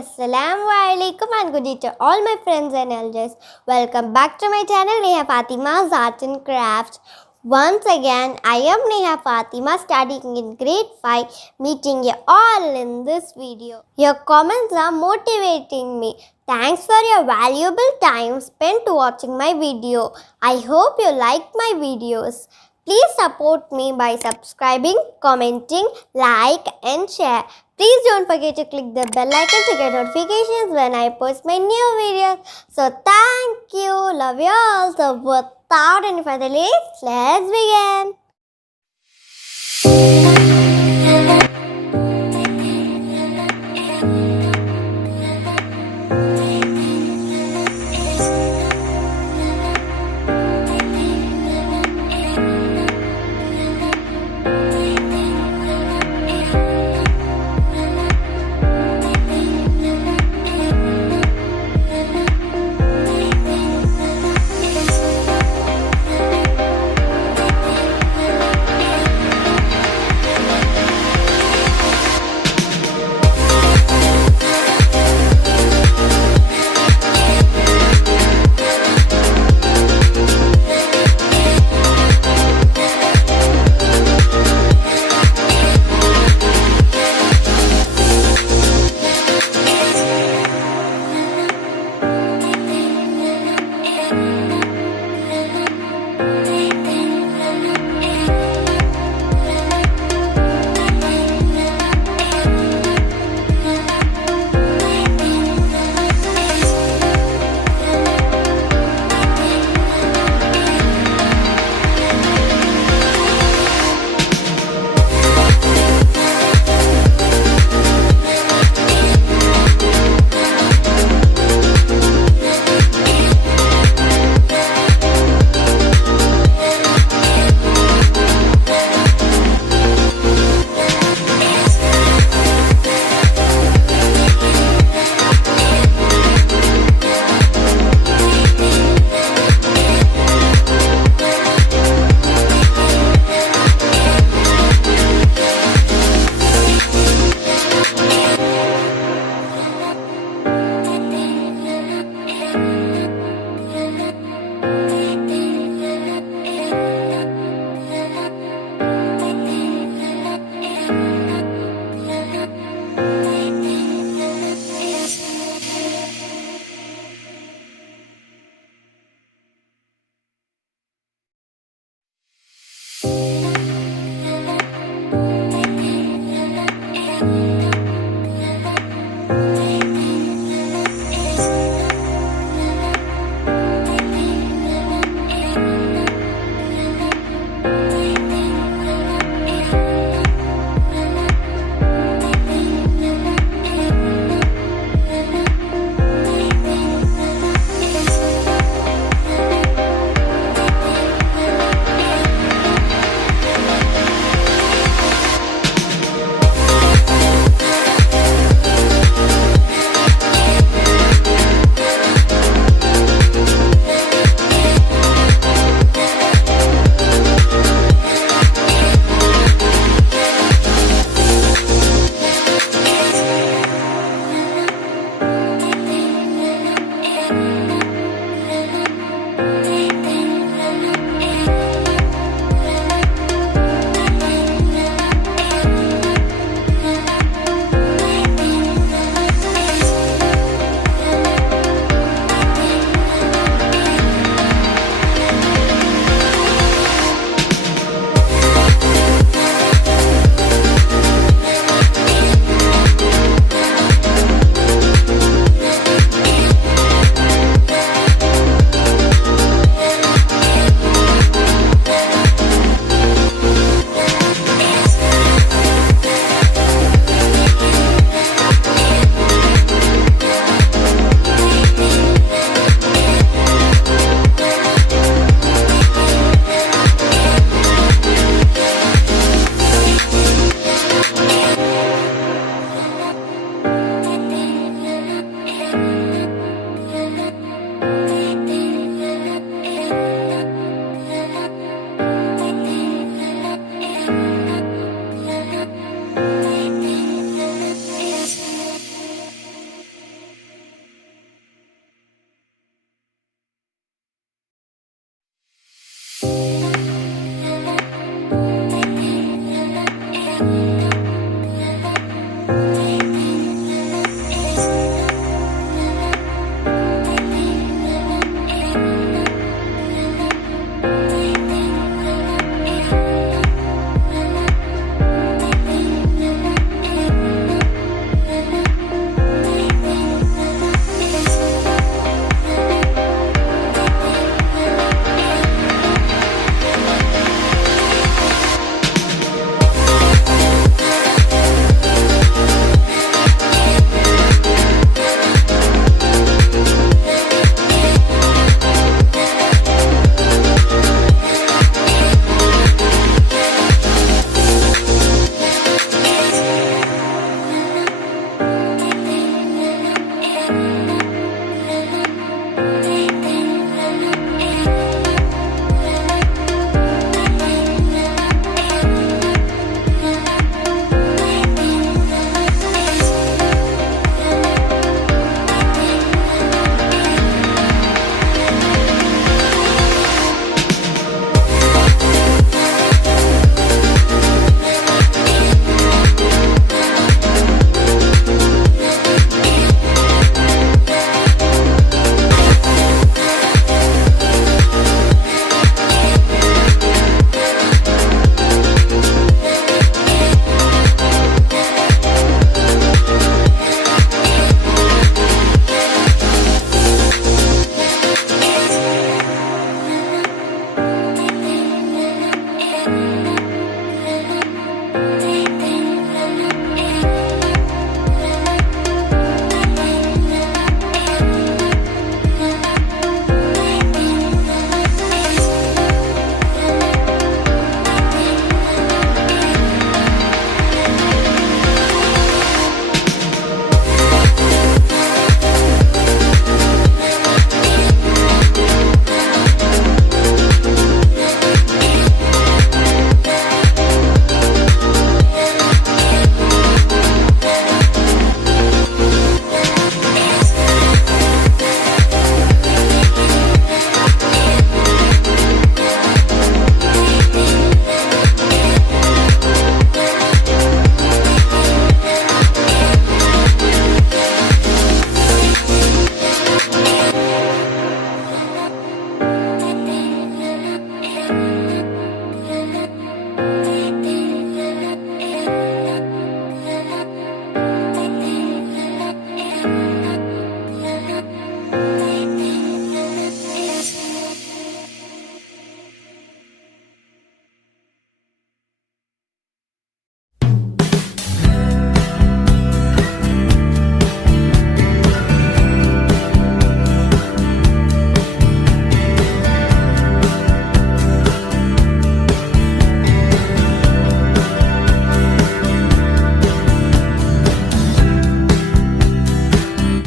Assalamu alaikum and good day to all my friends and elders. Welcome back to my channel Neha Fathima's Art and Crafts. Once again, I am Neha Fathima studying in grade 5, meeting you all in this video. Your comments are motivating me. Thanks for your valuable time spent watching my video. I hope you like my videos. Please support me by subscribing, commenting, like and share. Please don't forget to click the bell icon to get notifications when I post my new videos. So thank you. Love you all. So without any further delay, let's begin.